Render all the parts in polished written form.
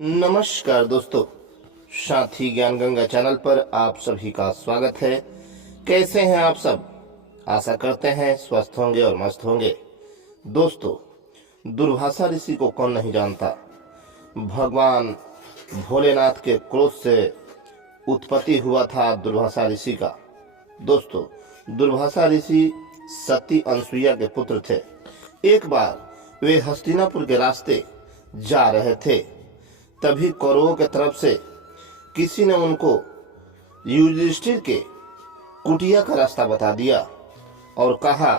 नमस्कार दोस्तों, साथी ज्ञान गंगा चैनल पर आप सभी का स्वागत है। कैसे हैं आप सब? आशा करते हैं स्वस्थ होंगे और मस्त होंगे। दोस्तों, दुर्वासा ऋषि को कौन नहीं जानता। भगवान भोलेनाथ के क्रोध से उत्पत्ति हुआ था दुर्वासा ऋषि का। दोस्तों, दुर्वासा ऋषि सती अनसुईया के पुत्र थे। एक बार वे हस्तिनापुर के रास्ते जा रहे थे, तभी कौरवों के तरफ से किसी ने उनको युधिष्ठिर के कुटिया का रास्ता बता दिया और कहा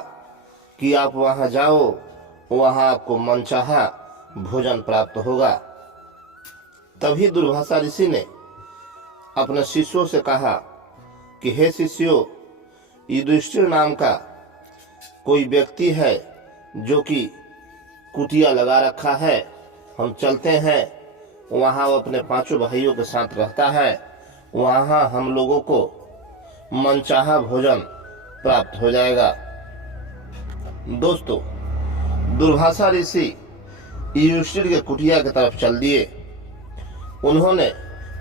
कि आप वहां जाओ, वहां आपको मनचाहा भोजन प्राप्त होगा। तभी दुर्वासा ऋषि ने अपने शिष्यों से कहा कि हे शिष्यों, युधिष्ठिर नाम का कोई व्यक्ति है जो कि कुटिया लगा रखा है, हम चलते हैं। वहां वो अपने पांचों भाइयों के साथ रहता है, वहां हम लोगों को मनचाहा भोजन प्राप्त हो जाएगा। दोस्तों, दुर्वासा ऋषि युधिष्ठिर के कुटिया की तरफ चल दिए। उन्होंने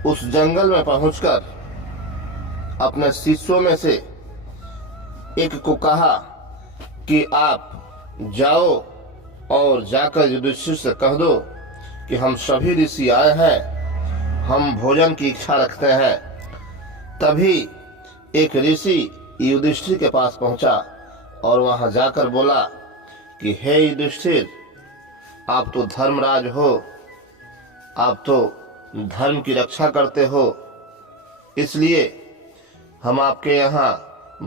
उस जंगल में पहुंचकर अपने शिष्यों में से एक को कहा कि आप जाओ और जाकर युधिष्ठिर से कह दो कि हम सभी ऋषि आए हैं, हम भोजन की इच्छा रखते हैं। तभी एक ऋषि युधिष्ठिर के पास पहुंचा और वहां जाकर बोला कि हे युधिष्ठिर, आप तो धर्मराज हो, आप तो धर्म की रक्षा करते हो, इसलिए हम आपके यहाँ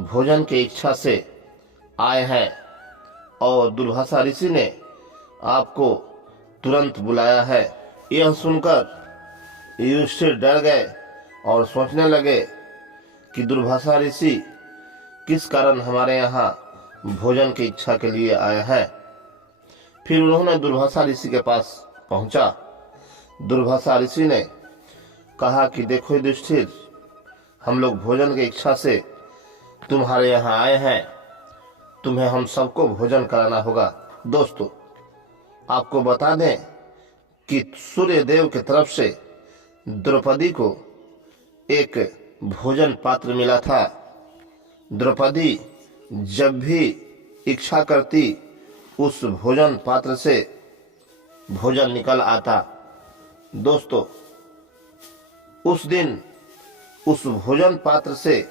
भोजन की इच्छा से आए हैं। और दुर्वासा ऋषि ने आपको तुरंत बुलाया है। यह सुनकर युधिष्ठिर डर गए और सोचने लगे कि दुर्वासा ऋषि किस कारण हमारे यहाँ भोजन की इच्छा के लिए आया है। फिर उन्होंने दुर्वासा ऋषि के पास पहुंचा। दुर्वासा ऋषि ने कहा कि देखो युधिष्ठिर, हम लोग भोजन की इच्छा से तुम्हारे यहाँ आए हैं, तुम्हें हम सबको भोजन कराना होगा। दोस्तों, आपको बता दें कि सूर्य देव की तरफ से द्रौपदी को एक भोजन पात्र मिला था। द्रौपदी जब भी इच्छा करती, उस भोजन पात्र से भोजन निकल आता। दोस्तों, उस दिन उस भोजन पात्र से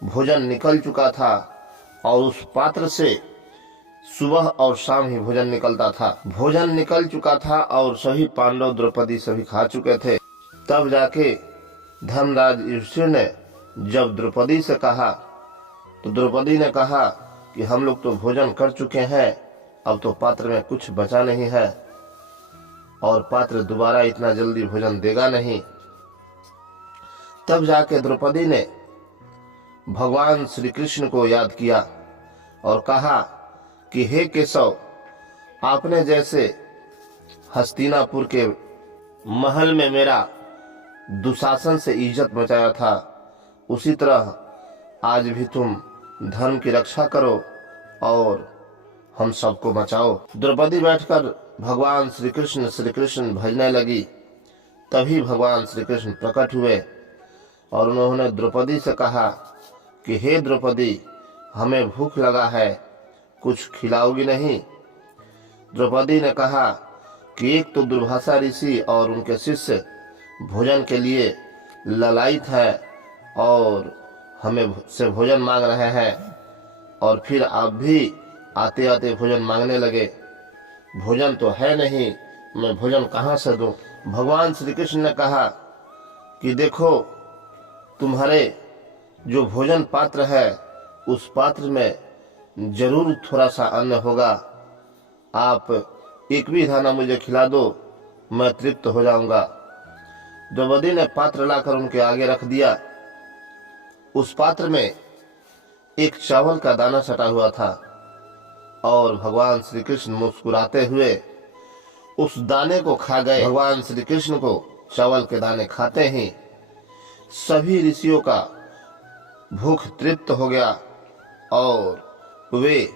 भोजन निकल चुका था और उस पात्र से सुबह और शाम ही भोजन निकलता था। भोजन निकल चुका था और सभी पांडव द्रौपदी सभी खा चुके थे। तब जाके धर्मराज युधिष्ठिर ने जब द्रौपदी से कहा तो द्रौपदी ने कहा कि हम लोग तो भोजन कर चुके हैं, अब तो पात्र में कुछ बचा नहीं है और पात्र दोबारा इतना जल्दी भोजन देगा नहीं। तब जाके द्रौपदी ने भगवान श्री कृष्ण को याद किया और कहा कि हे केशव, आपने जैसे हस्तिनापुर के महल में मेरा दुशासन से इज्जत बचाया था, उसी तरह आज भी तुम धर्म की रक्षा करो और हम सबको बचाओ। द्रौपदी बैठकर भगवान श्री कृष्ण भजने लगी। तभी भगवान श्री कृष्ण प्रकट हुए और उन्होंने द्रौपदी से कहा कि हे द्रौपदी, हमें भूख लगा है, कुछ खिलाओगी नहीं? द्रौपदी ने कहा कि एक तो दुर्वासा ऋषि और उनके शिष्य भोजन के लिए ललायित है और हमें से भोजन मांग रहे हैं, और फिर आप भी आते आते भोजन मांगने लगे। भोजन तो है नहीं, मैं भोजन कहाँ से दूं? भगवान श्री कृष्ण ने कहा कि देखो, तुम्हारे जो भोजन पात्र है उस पात्र में जरूर थोड़ा सा अन्न होगा, आप एक भी दाना मुझे खिला दो, मैं तृप्त हो जाऊंगा। द्रौपदी ने पात्र लाकर उनके आगे रख दिया। उस पात्र में एक चावल का दाना सटा हुआ था और भगवान श्री कृष्ण मुस्कुराते हुए उस दाने को खा गए। भगवान श्री कृष्ण को चावल के दाने खाते ही सभी ऋषियों का भूख तृप्त हो गया और वे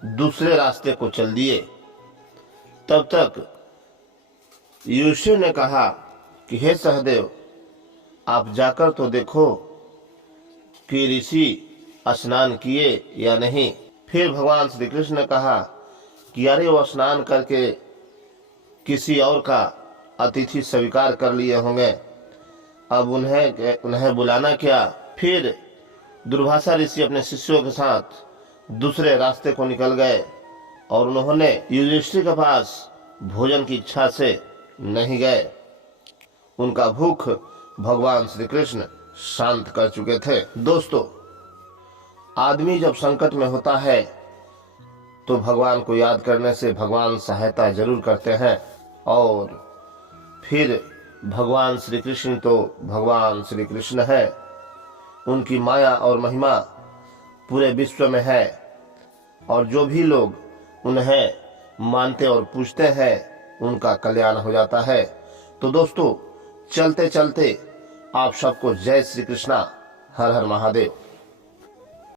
दूसरे रास्ते को चल दिए। तब तक युधिष्ठिर ने कहा कि हे सहदेव, आप जाकर तो देखो कि ऋषि स्नान किए या नहीं। फिर भगवान श्री कृष्ण ने कहा कि अरे वो स्नान करके किसी और का अतिथि स्वीकार कर लिए होंगे, अब उन्हें बुलाना क्या। फिर दुर्वासा ऋषि अपने शिष्यों के साथ दूसरे रास्ते को निकल गए और उन्होंने युधिष्ठिर के पास भोजन की इच्छा से नहीं गए। उनका भूख भगवान श्री कृष्ण शांत कर चुके थे। दोस्तों, आदमी जब संकट में होता है तो भगवान को याद करने से भगवान सहायता जरूर करते हैं। और फिर भगवान श्री कृष्ण तो भगवान श्री कृष्ण है, उनकी माया और महिमा पूरे विश्व में है और जो भी लोग उन्हें मानते और पूजते हैं उनका कल्याण हो जाता है। तो दोस्तों, चलते चलते आप सबको जय श्री कृष्णा, हर हर महादेव।